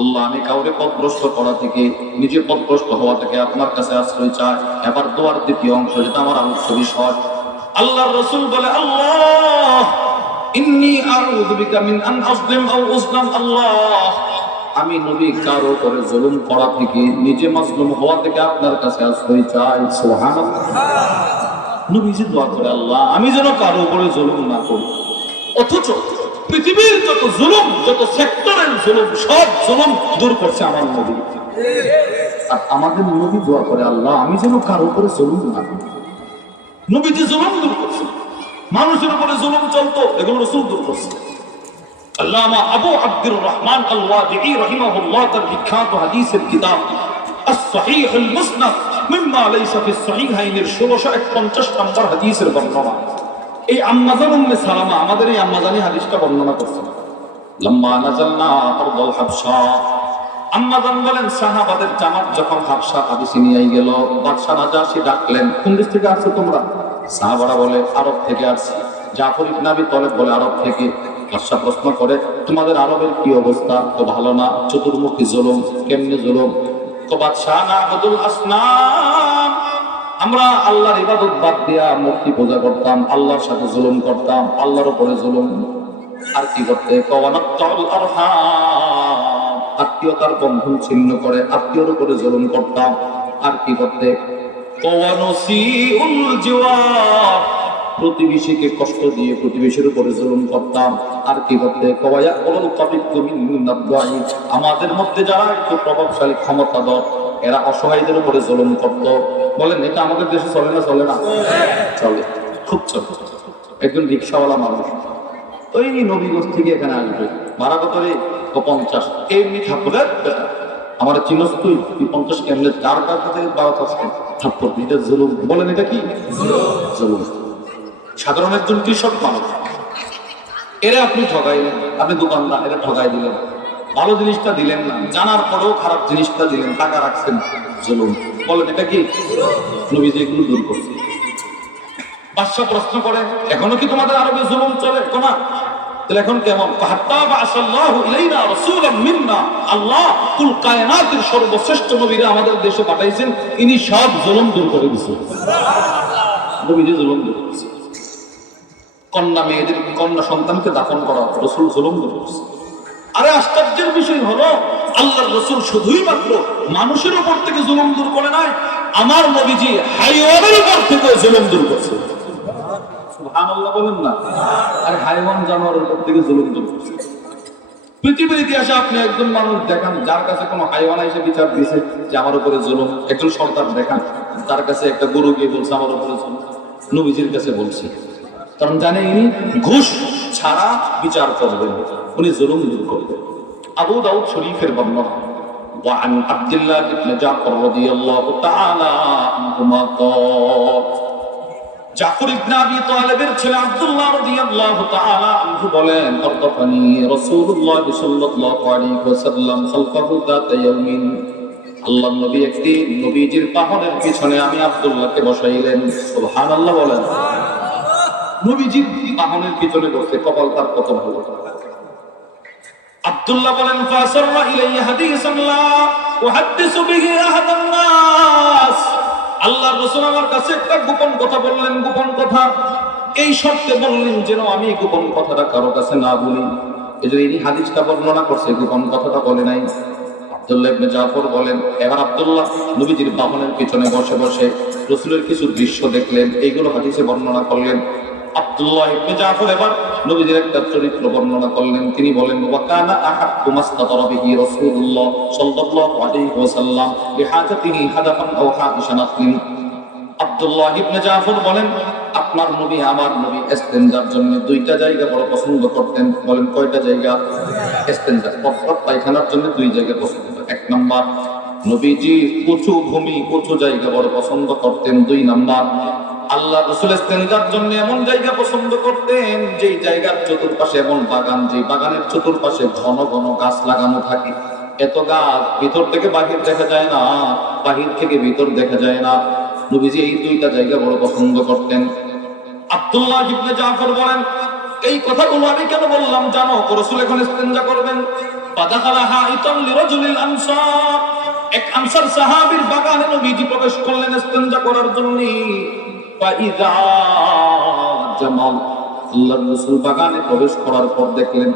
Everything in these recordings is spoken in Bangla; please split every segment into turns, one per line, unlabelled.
আল্লাহ আমি কাউকে পথগ্রস্ত করা থেকে নিজে পথগ্রস্ত হওয়া থেকে আপনার কাছে আশ্রয় চাই। এবার দোয়ার দ্বিতীয় অংশ যেটা আমার আলোচ্য বিষয়। আল্লাহ রসুল বলে আল্লাহ ইন্নি আউযু বিকা মিন আন আও আল্লাহ। আমি নবী কারও উপরে জুলুম করা থেকে নিজে মাজলুম হওয়া থেকে আপনার কাছে আশ্রয় চাই। সুবহানাল্লাহ। নবীজি দোয়া করে আল্লাহ আমি যেন কারও উপরে জুলুম না করি। অথচ পৃথিবীর যত জুলুম যত সেক্টরের জুলুম সব জুলুম দূর করছে আমার নবী আর আমাদের নবী দোয়া করে আল্লাহ আমি যেন কারো উপরে জুলুম না করি নবীজি জুলুম দূর করছে মানুষের উপরে জুলুম চলতো এগুলো রসুল দূর করছে আল্লামা আবু আব্দুর রহমান আল ওয়াদিঈ রাহিমাহুল্লাহ তার বিখ্যাত হাদিসের কিতাব الصحيح المسند مما ليس في الصحيحين এর 1651 নম্বর হাদিসের বর্ণনা এই আম্মাজান উম্মে সালামা আমাদের এই আম্মাজানি হাদিসটা বর্ণনা করছেন লম্মা নাজালনা আরদাল হাবশা আম্মাজান বলেন, সাহাবাদের জামাত যখন হাবশা আবিসিনিয়ায় গেল বাদশা নাজাসি ডাকলেন, কোন দেশ থেকে আসছো তোমরা? সাহাবারা বলে, আরব থেকে আসছি। জাফর ইবনে আবি তলেব বলে, আরব থেকে। বাদশা প্রশ্ন করে, তোমাদের আরবের কি অবস্থা? তো ভালো না, চতুর্মুখী জুলুম, কেমনে জুলুম? তো বাদশাহ, না আবদুল আসনাম আমরা আল্লাহর ইবাদত বাদ দিয়া মূর্তি পূজা করতাম, আল্লাহর সাথে জুলুম করতাম, আল্লাহর উপরে জুলুম। আর কি করতে? আত্মীয়তার বন্ধন ছিন্ন করে আত্মীয়র উপরে জুলুম করতাম। আর কি করতে? কওয়ানসিউল জিওয়ার প্রতিবেশীকে কষ্ট দিয়ে প্রতিবেশীর উপরে জুলুম করতাম। আর কি করতে? কওয়ায়া ওয়াল কাবিত্তু মিন আমাদের মধ্যে যারা একটু প্রভাবশালী ক্ষমতাধর, এরা অসহায়দের উপরে জুলুম করত। বলেন, এটা আমাদের দেশে চলে না চলে না? চলে। খুব চলে। একজন রিক্সাওয়ালা মানুষ। ওই নবীগঞ্জ থেকে এখানে আসবে। ভাড়া কত রে? পঞ্চাশ। এমনি ঠাকুরের আমার চিনস তুই পঞ্চাশ কেমনে? কার কাছে বারো আছে ঠাকুর এটা জুলুম। বলেন, এটা কি? জুলুম। সাধারণ একজন কৃষক মানুষ। এরা আপনি ঠগাইলেন, আপনি দোকানদার, এরা ঠগাই দিলেন। ভালো জিনিসটা দিলেন না, জানার পরেও খারাপ জিনিসটা দিলেন, টাকা রাখছেন জুলুম। বলেন, এটা কি? নবীজি এগুলো দূর করছে। বাদশাহ প্রশ্ন করে, এখনও কি তোমাদের আরবে জুলুম চলে? কোনা তাহলে এখন কেমন? আল্লাহ কুল কায়নাতের সর্বশ্রেষ্ঠ নবীরা আমাদের দেশে পাঠাইছেন, ইনি সব জুলুম দূর করে দিয়েছেন। নবীজি জুলুম দূর করেছে। কন্যা মেয়েদের, কন্যা সন্তানকে দাফন করা, রসুল জুলুম করছে আরে আশ্চর্যের বিষয় হলো, আল্লাহর রসুল শুধুই মাত্র মানুষের উপর থেকে জুলুম দূর করে নাই, আমার নবীজি হাইওয়ানের উপর থেকে জুলুম দূর করছে। সুবহানাল্লাহ বলেন না। আর হাইওয়ান জানোয়ারের উপর থেকে জুলুম দূর করছে। পৃথিবীর ইতিহাসে আপনি একজন মানুষ দেখান, যার কাছে কোনো হাইওয়ান এসে বিচার দিয়েছে যে আমার উপরে জুলুম, একজন সর্দার দেখান, তার কাছে একটা গরু গিয়ে বলছে, আমার উপরে জুলুম। নবীজির কাছে বলছে। কারণ জানে ইনি ঘুষ ছাড়া বিচার করবেন উনি জুলুম দূর করবেন আবু দাউদ শরীফের বর্ণনা وعن عبد الله بن جعفر رضي الله تعالى عنهما قال জাফর ইবনে আবি তালেবের ছেলে আব্দুল্লাহ রাদিয়াল্লাহু তাআলা আনহু বলেন আরদাফানি রাসূলুল্লাহ সাল্লাল্লাহু আলাইহি ওয়াসাল্লাম খালফাহু যাতা ইয়াউমিন আল্লাহ নবী একদিন নবীজির পাহাড়ের পিছনে আমি আব্দুল্লাহকে বসাইলেন সুবহানাল্লাহ বলেন নবীজির বাহনের পিছনে বসে কপাল তার কত ভালো আব্দুল্লাহ বলেন, ফাসাররা ইলাইহি হাদিসান লা বিহি আহাদান নাস। আল্লাহর রাসূল আমার কাছে একটা গোপন কথা বললেন, গোপন কথা। এই শর্তে বললেন যেন আমি গোপন কথাটা কারও কাছে না বলি। এজন্য এই হাদিসটা বর্ণনা করছে, গোপন কথাটা বলে নাই। আব্দুল্লাহ ইবনে জাফর বলেন, এবার আব্দুল্লাহ নবীজির বাহনের পিছনে বসে বসে রসুলের কিছু দৃশ্য দেখলেন, এইগুলো হাদিসে বর্ণনা করলেন। আব্দুল্লাহ ইবনে জাফর এবার নবীজির একটা চরিত্র বর্ণনা করলেন। তিনি বলেন ওয়াকানা আহাক্কু মাস্তাতারা বিহি রাসূলুল্লাহ সাল্লাল্লাহু আলাইহি ওয়াসাল্লাম লিহাজাতিহি হাদাফান আও হাদিসান আখলিন আব্দুল্লাহ ইবনে জাফর বলেন, আপনার নবী আমার নবী ইস্তেনজার জন্য দুইটা জায়গা বড় পছন্দ করতেন। বলেন, কয়টা জায়গা? ইস্তেনজার পায়খানার জন্য দুই জায়গা পছন্দ। এক নাম্বার নবীজি উঁচু ভূমি, উঁচু জায়গা বড় পছন্দ করতেন দুই নাম্বার। আল্লাহ রসুল ইস্তেনজার জন্য এমন জায়গা পছন্দ করতেন, যেই জায়গার চতুর্পাশে এমন বাগান যে বাগানের চতুর্পাশে ঘন ঘন গাছ লাগানো থাকে। এত গাছ ভিতর থেকে বাহির দেখা যায় না, বাহির থেকে ভিতর দেখা যায় না। নবীজি এই দুইটা জায়গা বড় পছন্দ করতেন। আব্দুল্লাহ ইবনে জাফর বলেন, এই কথাগুলো আমি কেন বললাম? জানো রসুল এখন ইস্তেঞ্জা করবেন। লিরাজুলিল আনসার। এক আনসার সাহাবীর বাগানে নবীজি প্রবেশ করলেন ইস্তেনজা করার জন্য। ফাইদা জামাল, আল্লাহর রাসূল বাগানে প্রবেশ করার পর দেখলেন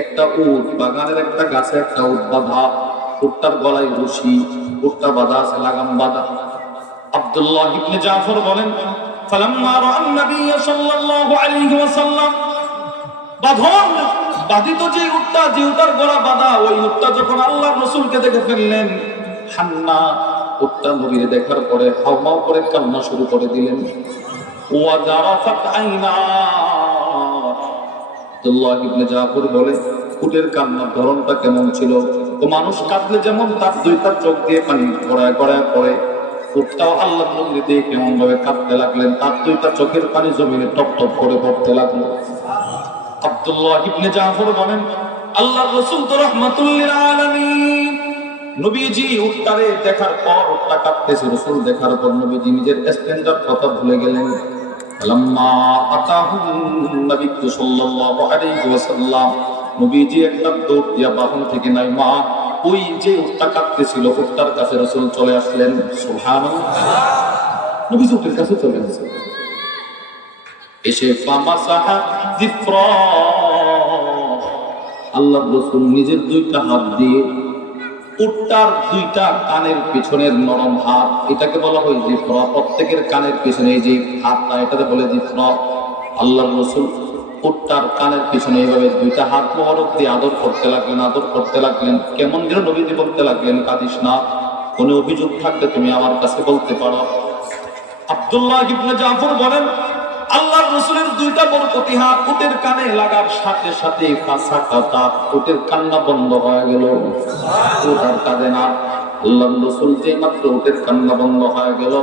একটা উট, বাগানের একটা গাছে একটা উট বাঁধা। উটটার গলায় রশি, উটটা বাঁধা আছে লাগাম বাঁধা। আব্দুল্লাহ ইবনে জাফর বলেন, ফালাম্মা রাআন নবী সাল্লাল্লাহু আলাইহি ওয়াসাল্লাম। বাঁধন, বাধিত যে উটটা, যে উটার গলা বাঁধা, ওই উটটা যখন আল্লাহ রসুলকে দেখে ফেললেন হান্না উটটা নবীরে দেখার পরে হাওমাও করে কান্না শুরু করে দিলেন। ওয়া আব্দুল্লাহ ইবনে জাফর বলে কান্নার ধরনটা কেমন ছিল? মানুষ কাঁদলে যেমন তার চোখ দিয়ে পানি গড়ায় গড়ায় পড়ে। আল্লাহ দিয়ে কেমন ভাবে কাঁদতে লাগলেন, তার চোখের পানি জমিনে টপ টপ করে পড়তে লাগল। আব্দুল্লাহ ইবনে জাফর বলেন, আল্লাহর রাসূল তো নবীজি উটটারে দেখার পর উটটা কাঁদতেছে রাসূল দেখার পর নবীজি নিজের ইস্তেনজার কথা ভুলে গেলেন। নবী সাল্লাল্লাহু আলাইহি ওয়াসাল্লাম। নবীজি দিয়া বাহন থেকে নাই মা ওই যে কাঁদতেছিল উটটার কাছে রাসূল চলে আসলেন। সুবহানাল্লাহ। নবীজি কাছে চলে আসলেন এসে ফামাসাহা যিফরা। আল্লাহ রাসূল নিজের দুইটা হাত দিয়ে উটটার দুইটা কানের পিছনের নরম হাত, এটাকে বলা হয় জিফরা প্রত্যেকের কানের পিছনে যে হাতটা এটাকে বলে জিফরা আল্লাহ রসুল উটটার কানের পিছনে এইভাবে দুইটা হাত মোবারক দিয়ে আদর করতে লাগলেন, আদর করতে লাগলেন। কেমন যেন নবীজি বলতে লাগলেন, কাঁদিস না, কোনো অভিযোগ থাকলে তুমি আমার কাছে বলতে পারো। আব্দুল্লাহ ইবনে জাফর বলেন আল্লাহর রসুলের দুইটা বরকতি হাত উটের কানে লাগার সাথে সাথে কাঁচা কথা উটের কান্না বন্ধ হয়ে গেল। উট আর কাঁদে না আল্লাহর রসুল যে মাত্র উটের কান্না বন্ধ হয়ে গেল।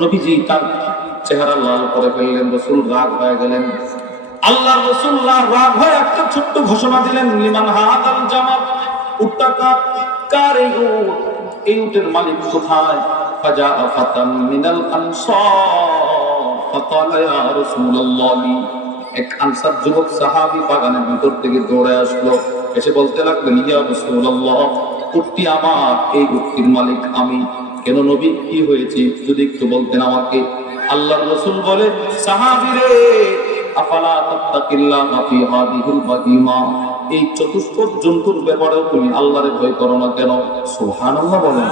নবীজি তার চেহারা লাল করে ফেললেন, রসুল রাগ হয়ে গেলেন। আল্লাহর রসুল রাগ হয়ে একটা ছোট্ট ঘোষণা দিলেন, লিমান হাদাল জামাত? উটটা কার? কার এই উট? এই উটের মালিক কোথায়? ফাজা ফাতাম মিনাল আনসার। فقال يا رسول الله এক আনসার যুবক সাহাবী বাগানের ভিতর থেকে দৌড়ে আসলো এসে বলতে লাগলেন ইয়া রাসূলুল্লাহ উটটি আমার এই উটটির মালিক আমি কেন নবী কি হয়েছে যদি একটু বলতেন আমাকে আল্লাহর রাসূল বলে সাহাবী রে আফালা তাত্তাকিল্লাহ ফি হাদিহিল বাহিমা এই চতুষ্পদ জন্তুর ব্যাপারেও তুমি আল্লাহরে ভয় করো না কেন? সুবহানাল্লাহ বলেন।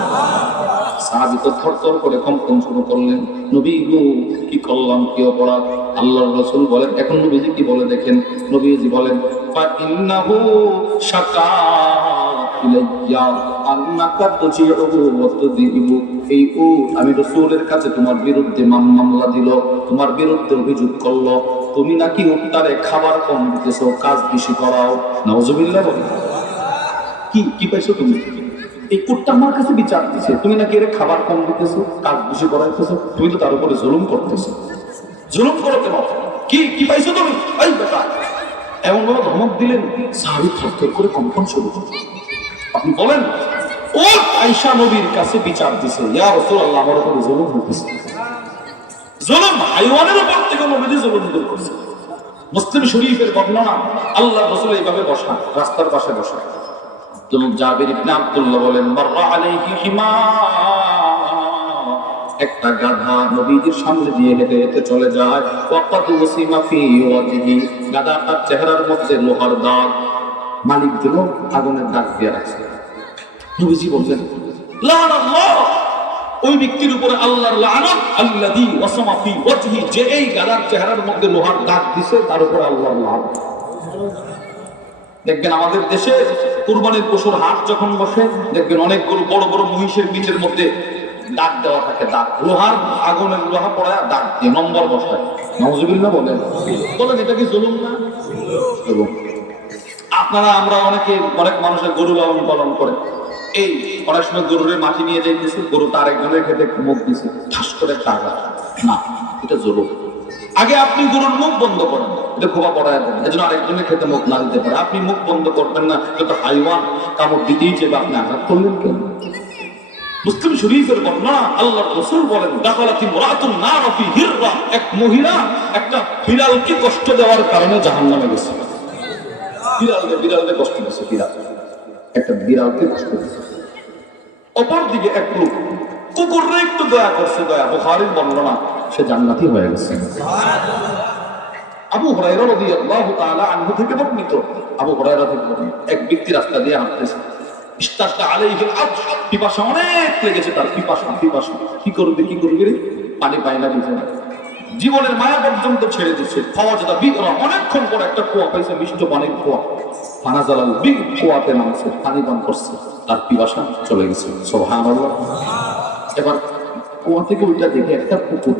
সাহাবি তো থরথর করে কম্পন শুরু করলেন। নবী গো, কি করলাম কি অপরাধ? আল্লাহর রাসূল বলেন, এখন নবীজি কি বলে দেখেন? নবীজি বলেন ফা ইন্নাহু শাকা ইলাইয়া আমি রাসূলের কাছে তোমার বিরুদ্ধে মাম মামলা দিল, তোমার বিরুদ্ধে অভিযোগ করল। তুমি নাকি উত্তারে খাবার কম দিতেছো, কাজ বেশি করাও। নাউজুবিল্লাহ বলেন কি কি পাইছো তুমি? এই কুটটা আমার কাছে বিচার দিছে। তুমি নাকি এর খাবার কম দিতেছো, কাজ বেশি করাইতেছো, তুমি তো তার উপরে জুলুম করতেছো। জুলুম করো কেন? কি কি পাইছো তুমি? এই বেটা! এমন ভাবে ধমক দিলেন সাহাবি থরথর করে কম্পন শুরু করছে আপনি বলেন ও আয়সা নবীর কাছে বিচার দিছে। ইয়া রাসূলুল্লাহ, আমার উপরে জুলুম হইতেছে। জুলুম হাইওয়ানের উপর থেকে নবীজি জুলুম দূর করছে। মুসলিম শরীফের বর্ণনা, আল্লাহ রাসূল এইভাবে বসা রাস্তার পাশে বসা। তুমি জাবির ইবনে আব্দুল্লাহ বলেন, মাররা আলাইহি হিমা। একটা গাধা নবীজির সামনে দিয়ে হেঁটে হেঁটে চলে যায়। ওয়াকাদ ওসিমা ফি ওয়াজহি। গাধাটার চেহারার মধ্যে লোহার দাগ। মালিক দিল আগুনের দাগ দিয়ে রাখছে। নবীজি বললেন, লানাল্লাহ! ওই ব্যক্তির উপরে আল্লাহর লানত, আল্লাযী ওয়াসামা ওয়াজহি, যে এই গাদার চেহারার মধ্যে লোহার দাগ দিছে, তার উপরে আল্লাহর লানত। দেখবেন আমাদের দেশে কুরবানির পশুর হাট যখন বসে, দেখবেন অনেকগুলো বড় বড় মহিষের পিঠের মধ্যে দাগ দেওয়া থাকে, দাগ। লোহার আগুনের লোহা পড়ায় দাগ দিয়ে নম্বর বসায়। নজবিল্লা বলেন। বলেন, এটা কি জুলুম না? আপনারা, আমরা অনেকে অনেক মানুষের গরু লালন পালন করে। এই অনেক সময় মাটি নিয়ে গরু তার একজনের খেতে মুখ দিছে। ঠাস করে টাকা। না, এটা জরুর। আগে আপনি গরুর মুখ বন্ধ করেন। এটা খোবা পড়ায় আরেকজনের খেতে মুখ না দিতে পারে। আপনি মুখ বন্ধ করবেন না। এটা তো হাইওয়ান। কামড় দিতেই চাইবে আপনি আঘাত করলেন কেন? মুসলিম শরীফের বর্ণনা আল্লাহ রসুল বলেন, দাখালাতি মুরাতুন নার ফি হিররা। এক মহিলা একটা বিড়ালকে কষ্ট দেওয়ার কারণে জাহান্নামে গেছে। বিড়ালকে বিড়ালকে কষ্ট দিয়েছে বিড়াল। একটা বিড়ালকে কষ্ট দিয়েছে অপর দিকে এক লোক, কুকুররে একটু দয়া করছে, দয়া, বুখারির বর্ণনা, সে জান্নাতি হয়ে গেছে। আবু হুরায়রা রাদিয়াল্লাহু তাআলা আনহু থেকে বর্ণিত। আবু হুরায়রা থেকে এক ব্যক্তি রাস্তা দিয়ে হাঁটতেছে। ইস্তাস্তা আলাইহি আতশ পিপাসা অনেক লেগেছে তার পিপাসা পিপাসা। কি করবে কি করবে রে? পানি পায় না, বুঝে না। জীবনের মায়া পর্যন্ত ছেড়ে দিচ্ছে খাওয়া যেটা বিকরা অনেকক্ষণ পর একটা কুয়া পাইছে মিষ্ট পানির কুয়া। পানা জ্বালাল বিগ কুয়াতে নামছে, পানি পান করছে, তার পিপাসা চলে গেছে। সুবহানাল্লাহ। এবার কুয়া থেকে ওইটা দেখে একটা কুকুর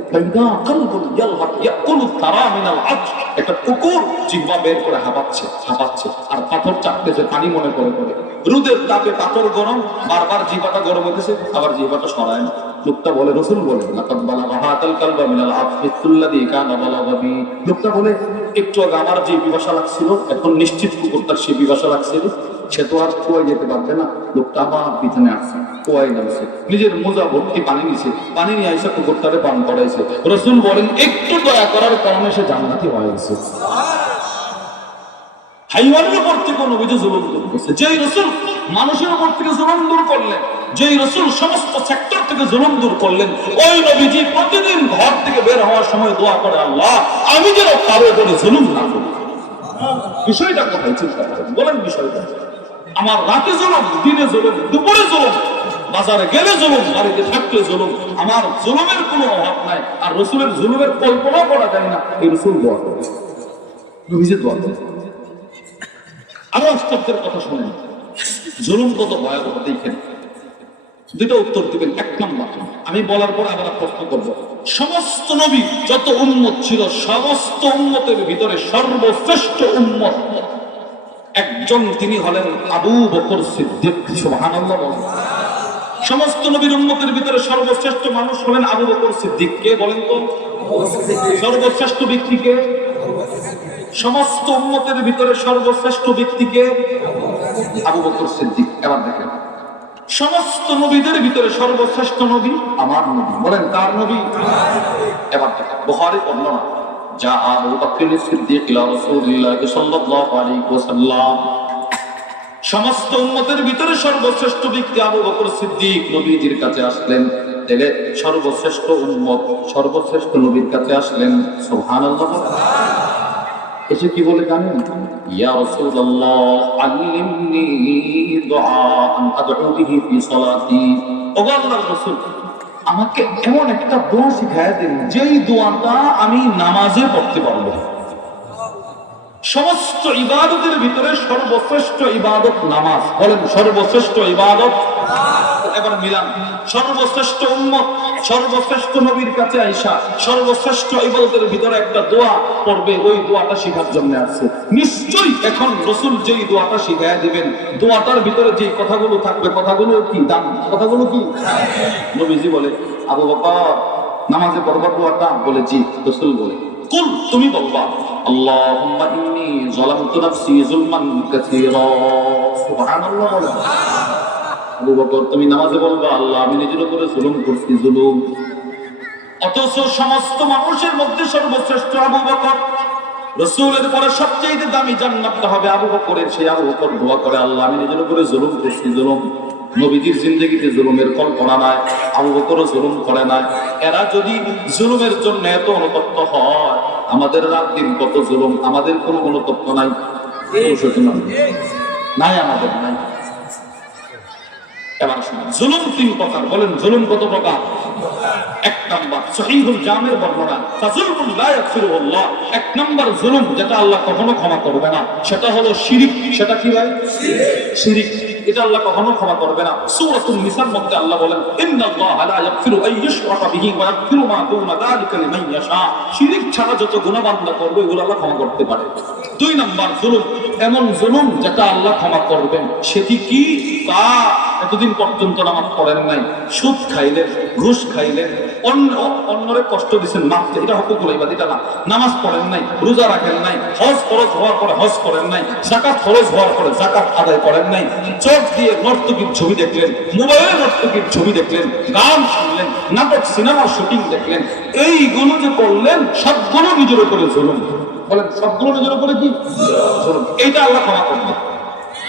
একটা কুকুর জিহ্বা বের করে হাঁপাচ্ছে হাঁপাচ্ছে। আর পাথর চাপতেছে, পানি মনে করে করে। রোদের তাপে পাথর গরম, বারবার জিহ্বাটা গরম হতেছে আবার জিহ্বাটা সরায় না। লোকটা বলে, রসুল বলে লোকটা বলে, একটু আগে আমার যে বিবাসা লাগছিল, এখন নিশ্চিত কুকুরটার সে বিবাসা লাগছিল, সে তো আর কুয়ায় যেতে পারবে না। লোকটা আবার পিছনে আসছে, কুয়ায় নামছে, নিজের মোজা ভর্তি পানি নিছে, পানি নিয়ে আইসা কুকুরটারে পান করাইছে। রসুল বলেন, একটু দয়া করার কারণে সে জান্নাতি হয়ে গেছে। হাইওয়ানের উপর থেকে নবীজি জুলুম দূর করছে। যেই রসুল মানুষের উপর থেকে জুলুম দূর করলেন, যেই রসুল সমস্ত সেক্টর থেকে জুলুম দূর করলেন, ওই নবীজি প্রতিদিন ঘর থেকে বের হওয়ার সময় দোয়া করে, আল্লাহ, আমি যেন কারও উপরে জুলুম না করি। বিষয়টা কোথায়? চিন্তা করেন, বলেন বিষয়টা। আমার রাতে জুলুম, দিনে জুলুম, দুপুরে জুলুম, বাজারে গেলে জুলুম, বাড়িতে থাকলে জুলুম, আমার জুলুমের কোনো অভাব নাই, আর রসুলের জুলুমের কল্পনা করা যায় না। এই রসুল দোয়া করে নবীজি দোয়া করে আরও আশ্চর্যের কথা শুনেন জুলুম কত ভয়াবহ দেখেন দুটো উত্তর দিবেন, এক নম্বর। আমি বলার পর আবার প্রশ্ন করব। সমস্ত নবী, যত উন্মত ছিল, সমস্ত উন্মতের ভিতরে সর্বশ্রেষ্ঠ উন্মত একজন তিনি হলেন আবু বকর সিদ্দিক, সুবহানাল্লাহ সমস্ত নবীর উন্মতের ভিতরে সর্বশ্রেষ্ঠ মানুষ হলেন আবু বকর সিদ্দিক। কে বলেন তো? সর্বশ্রেষ্ঠ ব্যক্তিকে সমস্ত উন্মতের ভিতরে সর্বশ্রেষ্ঠ ব্যক্তিকে আবু বকর সিদ্দিক। এবার দেখেন। সমস্ত নবীদের ভিতরে সর্বশ্রেষ্ঠ নবী আমার নবী। বলেন তার নবী? এবার দেখেন, বুখারী বর্ণনা। যা আবু বকর সিদ্দিক রাসূলিল্লাহ সাল্লাল্লাহু আলাইহি ওয়াসাল্লাম। সমস্ত উম্মতের ভিতরে সর্বশ্রেষ্ঠ ব্যক্তি আবু বকর সিদ্দিক নবীজির কাছে আসলেন। সর্বশ্রেষ্ঠ উম্মত সর্বশ্রেষ্ঠ নবীর কাছে আসলেন। সুবহানাল্লাহ। এসে কি বলে জানেন? ইয়া রাসূলুল্লাহ, আল্লিমনি দুআআন আদউ বিহি ফি সালাতি। আল্লাহর রাসূল, আমাকে এমন একটা দোয়া শিখায় দেন, যেই দোয়াটা আমি নামাজে পড়তে পারব। সমস্ত ইবাদতের ভিতরে সর্বশ্রেষ্ঠ ইবাদত নামাজ। বলেন, সর্বশ্রেষ্ঠ ইবাদত? এবার মিলান। সর্বশ্রেষ্ঠ উম্মত, সর্বশ্রেষ্ঠ নবীর কাছে আইসা, সর্বশ্রেষ্ঠ ইবাদতের ভিতরে একটা দোয়া পড়বে, ওই দোয়াটা শেখার জন্য আছে। নিশ্চয়ই এখন রসুল যেই দোয়াটা শিখায় দিবেন, দোয়াটার ভিতরে যে কথাগুলো থাকবে, কথাগুলো কি? দাম। কথাগুলো কি? নবীজি বলে, আবু বকর, নামাজে পড়বার দোয়াটা? বলে, জি। রসুল বলে, কুল, তুমি বলবা, আল্লাহুম্মা ইন্নী যালামতু নাফসি যুলমান কাসীরা। সুবহানাল্লাহ বলে। আবু বকর তুমি নামাজে বলবা আল্লাহ আমি নিজের উপরে জুলুম করছি জুলুম। অথচ সমস্ত মানুষের মধ্যে সর্বশ্রেষ্ঠ আবু বকর। রসুলের পরে সবচেয়ে দামি জান্নাতটা হবে আবু বকরের সেই আবু বকর দোয়া করে আল্লাহ আমি নিজের উপরে জুলুম করছি জুলুম। নবীজির জিন্দগিতে জুলুমের কল্পনা নাই আবু বকরও জুলুম করে নাই। এরা যদি জুলুমের জন্য এত অনুতপ্ত হয় আমাদের রাত দিন কত জুলুম আমাদের কোনো অনুতপ্ত নাই। নাই আমাদের নাই। এবার জুলুম বলেন, জুলুম কত প্রকার? এক নাম্বার, সহিহুল জামের বর্ণনা লা এক নাম্বার জুলুম, যেটা আল্লাহ কখনো ক্ষমা করবে না। সেটা হলো শিরিক। সেটা কি ভাই? শিরিক। এটা আল্লাহ কখনো ক্ষমা করবে না। সূরাতুন নিসার মধ্যে আল্লাহ বলেন, ইন্নাল্লাহ লা ইয়াগফিরু আন ইউশরাকা বিহি ওয়া মা দুনা যালিকা লিমান ইয়াশা। শিরিক ছাড়া যত গুনাহ বান্দা করবে, ওগুলো আল্লাহ ক্ষমা করতে পারে। দুই নাম্বার জুলুম এমন জুলুম যেটা আল্লাহ ক্ষমা করবেন। সেটি কি তা এতদিন পর্যন্ত নামাজ পড়েন নাই। সুদ খাইলেন, ঘুষ খাইলেন, অন্য অন্যরে কষ্ট দিচ্ছেন মাপতে এটা ইবাদ, এটা না। নামাজ পড়েন নাই, রোজা রাখেন নাই, হজ ফরজ হওয়ার পরে হজ করেন নাই জাকাত খরচ হওয়ার পরে জাকাত আদায় করেন নাই, চোখ দিয়ে নর্তকীর ছবি দেখলেন, মোবাইলে নর্তকীর ছবি দেখলেন, গান শুনলেন, নাটক সিনেমার শুটিং দেখলেন, এইগুলো যে করলেন, সবগুলো নিজের উপরে জুলুম। বলেন সবগুলো নিজের উপরে কি? এইটা আল্লাহ ক্ষমা করবে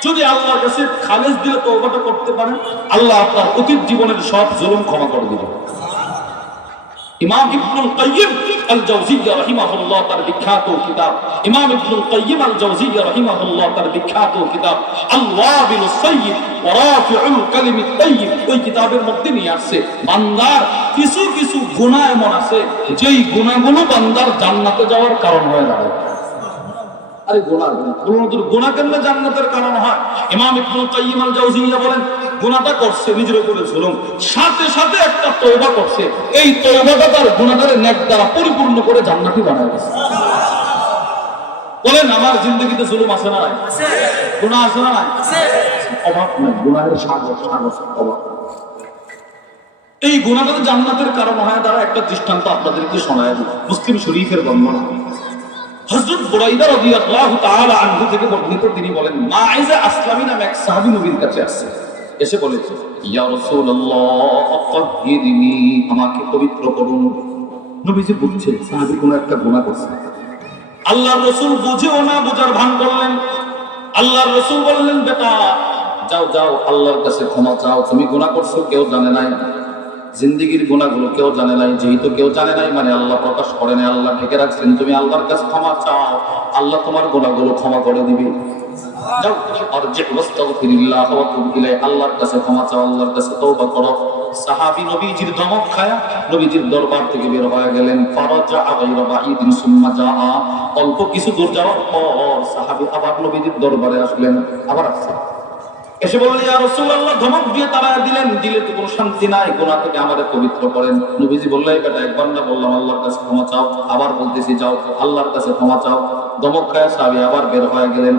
যদি আল্লাহর কাছে খালেজ দিলে তওবাটা করতে পারেন, আল্লাহ আপনার অতীত জীবনের সব জুলুম ক্ষমা করে দিবেন। ইমাম ইবনুল তার কিতাব। তার কিতাব। ওই কিতাবের মধ্যে নিয়ে আসছে, বান্দার কিছু কিছু এমন আছে, যেই বান্দার জান্নাতে যাওয়ার কারণ হয়ে দাঁড়ায়। আরে গুনাহ গুনাহ কেমনে জান্নাতের কারণ হয়। ইমাম ইবনুল কাইয়িম আল জাওজিয়্যা বলেন গুনাহটা করছে, নিজের উপরে জুলুম। সাথে সাথে একটা তওবা করছে। এই তওবাটা তার গুনাহটারে নেক দ্বারা পরিপূর্ণ করে জান্নাতি বানায় দিয়েছে বলেন, আমার জিন্দগিতে আছে না গুনাহ আছে না অভাব নাই সাগর অভাব। এই জান্নাতের কারণ হয় দ্বারা একটা দৃষ্টান্ত আপনাদেরকে শোনায় মুসলিম শরীফের বর্ণনা। হযরত বুরাইদা রাদিয়াল্লাহু তাআলা আনহু থেকে বর্ণিত তিনি বলেন মাইজা আসলামী নামে এক সাহাবী নবীর কাছে আসছে। এসে বলেছে, ইয়া আমাকে পবিত্র করুন। নবীজি বুঝছে সাহাবী কোনো একটা গুণা করছে। আল্লাহ রাসূল বুঝেও না, বুঝার ভান করলেন। আল্লাহর রাসূল বললেন, বেটা, যাও যাও, আল্লাহর কাছে ক্ষমা চাও। তুমি গুনাহ করছ, কেউ জানে নাই। জিন্দিগির গুণাগুলো কেউ জানে নাই, যেহেতু কেউ জানে নাই মানে আল্লাহ প্রকাশ করে নাই আল্লাহ ঢেকে রাখছেন। তুমি আল্লাহর কাছে ক্ষমা চাও। আল্লাহ তোমার গুণাগুলো ক্ষমা করে দিবে। এসে তাড়ায় দিলেন। দিলে শান্তি নাই থেকে আমাদের পবিত্র করেন। নবীজি বললেন, এই বেটা, একবার না বললাম, আল্লাহর কাছে ক্ষমা চাও। আবার বলতেছি, যাও, আল্লাহর কাছে ক্ষমা চাও। ধমক খায় সাহাবী আবার বের হয়ে গেলেন।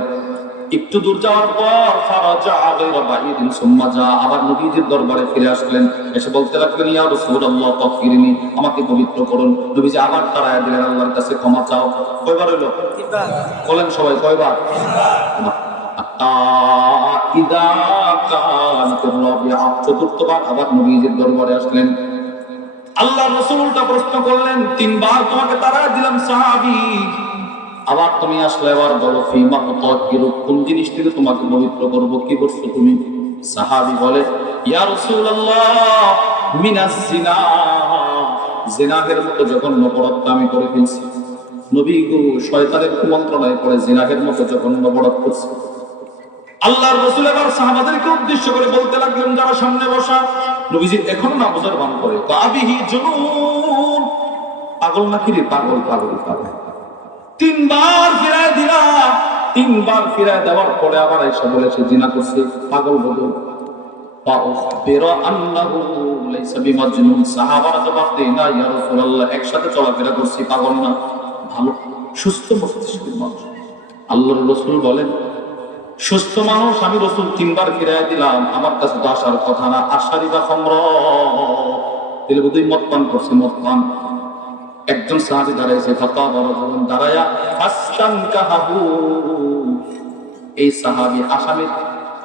একটু দূর যাওয়ার পর ফারাজা গায়রা বাঈদিন সুম্মা জা আবার নবীজির দরবারে ফিরে আসলেন, এসে বলতে লাগলেন, ইয়া রাসূলুল্লাহ, তাগফিরনি, আমাকে পবিত্র করুন। নবীজি আবার তাড়ায় দিলেন, আল্লাহর কাছে ক্ষমা চাও। কয়বার হইল? বলেন সবাই, কয়বার? ইদা কানাত রাবিআ। চতুর্থবার আবার নবীজির দরবারে আসলেন। আল্লাহ রসুলটা প্রশ্ন করলেন, তিনবার তোমাকে তারা দিলাম, সাহাবি। আবার তুমি আসলে আবার বলো, ফিমা কোন জিনিস থেকে তোমাকে পবিত্র করব? কি করছ তুমি? সাহাবি বলে মতো জঘন্য অপরাধ আমি করে ফেলছি। নবী গো শয়তানের কুমন্ত্রণায় মতো জঘন্য আল্লাহর রসুল সাহাবাদেরকে উদ্দেশ্য করে বলতে লাগলেন, যারা সামনে বসা, নবীজি এখনও না বোঝার করে। কাবিহি জুনুন, পাগল নাকি পাগল পাগল পাগল। তিনবার ফিরায় দিলাম তিনবার ফিরায় দেওয়ার পরে আবার এসে বলেছে জিনা করছে। পাগল বদল। একসাথে চলাফেরা করছি, পাগল না। ভালো, সুস্থ রসুল বলেন, সুস্থ মানুষ, আমি তিনবার দিলাম। আমার কাছে তো আসার কথা না। আশারি বা সম্র তিনি মত পান করছে মত পান। একজন সাহাবি দাঁড়াইছে দাঁড়ায়া এই সাহাবি আসামির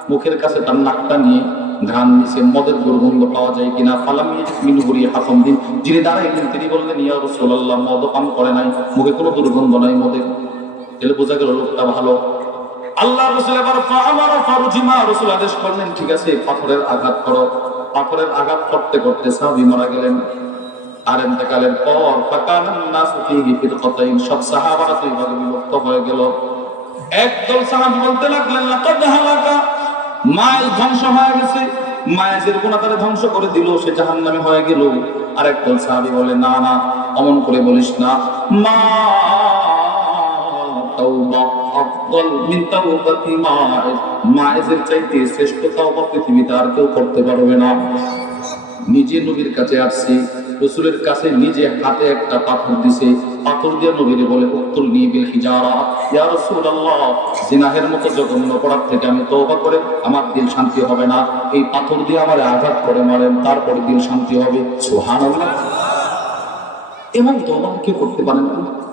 মুখের কাছে তার নাকটা নিয়ে ঘ্রাণ নিচে মদের দুর্গন্ধ পাওয়া যায় কিনা, ফালামি মিনুগুরি হাফম দিন। যিনি দাঁড়াইলেন, তিনি বললেন, ইয়া রসুল্লাহ মদ পান করে নাই, মুখে কোনো দুর্গন্ধ নাই মদের। তাহলে বোঝা গেল লোকটা ভালো। আল্লাহ রসুল এবার আমার ফারুজিমা রসুল আদেশ করলেন, ঠিক আছে, পাথরের আঘাত করো। পাথরের আঘাত করতে করতে সাহাবি মারা গেলেন। আর পর সব সাহাবারা বিভক্ত হয়ে গেল। একদল সাহাবী বলতে লাগলেন ধ্বংস হয়ে গেছে। মায়ের গুণাতারে ধ্বংস করে দিল, সে জাহান্নামে হয়ে গেল। আর একদল সাহাবী বলে, না না, অমন করে বলিস না। মা তাওবাতি চাইতে শ্রেষ্ঠ পৃথিবীতে আর কেউ করতে পারবে না। নিজে নবীর কাছে আসছে, রসুলের কাছে নিজে হাতে একটা পাথর দিছে, পাথর দিয়ে নবীরে বলে উত্তর নিয়ে বিল হিজারা ইয়া জিনাহের মতো জঘন্য অপরাধ থেকে আমি তওবা করে আমার দিল শান্তি হবে না। এই পাথর দিয়ে আমার আঘাত করে মারেন, তারপরে দিল শান্তি হবে। সুবহানাল্লাহ। এমন তওবা কি করতে পারেন? না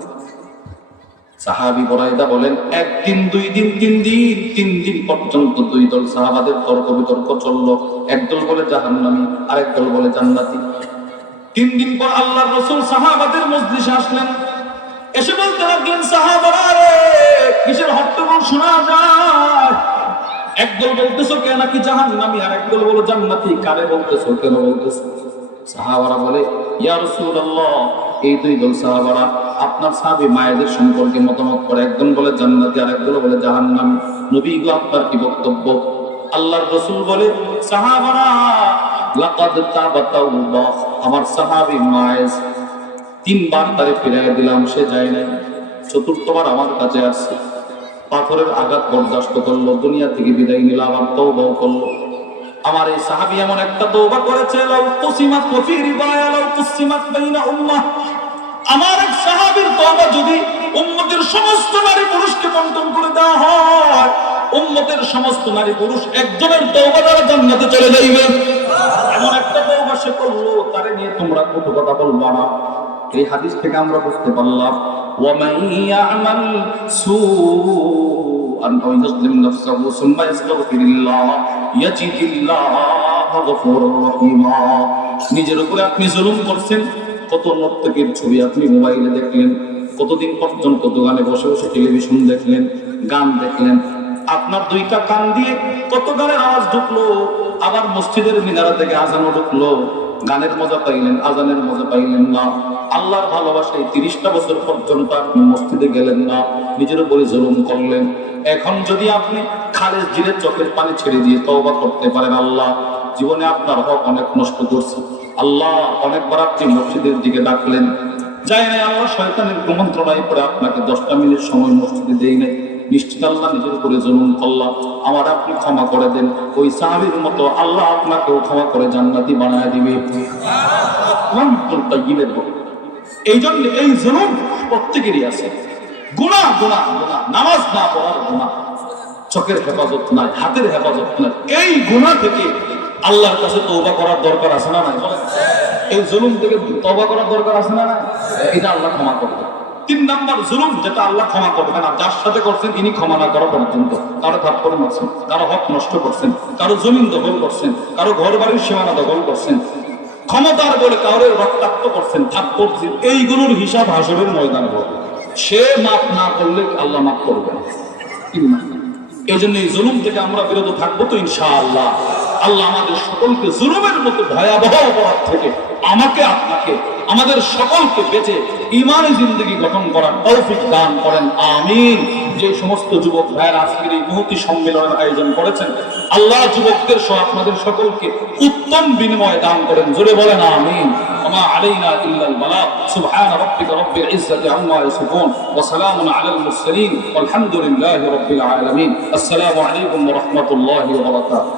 সাহাবি বরাইদা বলেন, একদিন, দুই দিন, তিন দিন তিন দিন পর্যন্ত দুই দল সাহাবাদের তর্ক বিতর্ক চলল। একদল বলে জাহান্নামী, আরেক দল বলে জান্নাতি। তিন দিন পর আল্লাহ রসুল সাহাবাদের মজলিসে আসলেন। এসে বলতে লাগলেন, সাহাবারা রে, কিসের হট্টগোল শোনা যায়? একদল বলতেছো কে নাকি জাহান্নামী আর একদল বলো জান্নাতি? কারে বলতেছো? কেন বলতেছো? সাহাবারা বলে, ইয়া এই দুই দল সাহাবারা আপনার সাহাবী মায়েদের সম্পর্কে মতামত করে, একজন বলে জান্নাতি আর একজন বলে জাহান্নামী। নবী গো আপনার কি বক্তব্য? আল্লাহর রাসূল বলে, সাহাবারা, লাকাদ তাবা তাওবাহ আমার সাহাবী মায়েজ তিনবার তারে ফিরাই দিলাম, সে যায় নাই। চতুর্থবার আমার কাছে আসছে। পাথরের আঘাত বরদাস্ত করল, দুনিয়া থেকে বিদায় নিল আবার তৌবাও করল। আমার এই সাহাবি এমন একটা তৌবা করেছে, লাউ কুসিমাত ফি রিবায়া লাউ কুসিমাত বাইনা উম্মাহ। আমার এক সাহাবীর তওবা যদি উম্মতের সমস্ত নারী পুরুষকে বন্টন করে দেওয়া হয়, উম্মতের সমস্ত নারী পুরুষ একজনের তওবা দ্বারা জান্নাতে চলে যাইবে। এমন একটা তওবা সে করল, তারে নিয়ে তোমরা কত কথা বলব না। এই হাদিস থেকে আমরা বুঝতে পারলাম, ওয়া মান ইয়ামাল সু او يظلم نفسه ثم يستغفر الله يجد الله غفورا رحيما নিজের উপরে আপনি জুলুম করছেন কত নর্তকীর ছবি আপনি মোবাইলে দেখলেন কতদিন পর্যন্ত দোকানে বসে বসে টেলিভিশন দেখলেন গান দেখলেন আপনার দুইটা কান দিয়ে কত গানের আওয়াজ ঢুকলো আবার মসজিদের মিনারা থেকে আজানও ঢুকলো গানের মজা পাইলেন আজানের মজা পাইলেন না আল্লাহর ভালোবাসায় তিরিশটা বছর পর্যন্ত আপনি মসজিদে গেলেন না নিজের উপরে জুলুম করলেন। এখন যদি আপনি খালেজ জিনের চোখের পানি ছেড়ে দিয়ে তওবা করতে পারেন আল্লাহ জীবনে আপনার হক অনেক নষ্ট করছে। আল্লাহ অনেকবার আপনি মসজিদের দিকে ডাকলেন। যাই নাই আল্লাহ শয়তানের কুমন্ত্রণায় পরে আপনাকে দশটা মিনিট সময় মসজিদে দেই নাই। নিশ্চিত আল্লাহ নিজের উপরে জুলুম করলাম আমার আপনি ক্ষমা করে দেন। ওই সাহাবির মতো আল্লাহ আপনাকেও ক্ষমা করে জান্নাতি বানায় দিবে। এই জন্য এই জুলুম প্রত্যেকেরই আছে। গুণা গুণা নামাজ না পড়ার গুণা চোখের হেফাজত নাই, হাতের হেফাজত নাই। এই গুণা থেকে আল্লাহর কাছে তওবা করার দরকার আছে না নাই? এই জুলুম থেকে তওবা করার দরকার আছে না নাই? এটা আল্লাহ ক্ষমা করবে। তিন নাম্বার জুলুম যেটা আল্লাহ ক্ষমা করবে না, যার সাথে করছেন তিনি ক্ষমা না করা পর্যন্ত। কারও থাপ্পড় মারছেন, কারও হক নষ্ট করছেন, কারও জমিন দখল করছেন, কারও ঘর বাড়ির সীমানা দখল করছেন। ক্ষমতার বলে কাউরে রক্তাক্ত করছেন দিন এইগুলোর হিসাব হাসরের ময়দান হবে। সে মাফ না করলে আল্লাহ মাফ করবে এই জন্য এই জুলুম থেকে আমরা বিরত থাকব তো ইনশাআল্লাহ। আল্লাহ আমাদের সকলকে জুলুমের মতো ভয়াবহ অপরাধ থেকে আমাকে আপনাকে আমাদের সকলকে বেঁচে ইমানি জিন্দগি গঠন করার তৌফিক দান করেন আমিন যে সমস্ত যুবক ভাইয়ের আজকের এই মুহূর্তে সম্মেলনের আয়োজন করেছেন আল্লাহ যুবকদের সহ আপনাদের সকলকে উত্তম বিনিময় দান করেন জোরে বলেন আমিন وما علينا إلا البلاغ سبحان ربك رب العزة عما يصفون وسلام على المرسلين والحمد لله رب العالمين السلام عليكم ورحمة الله وبركاته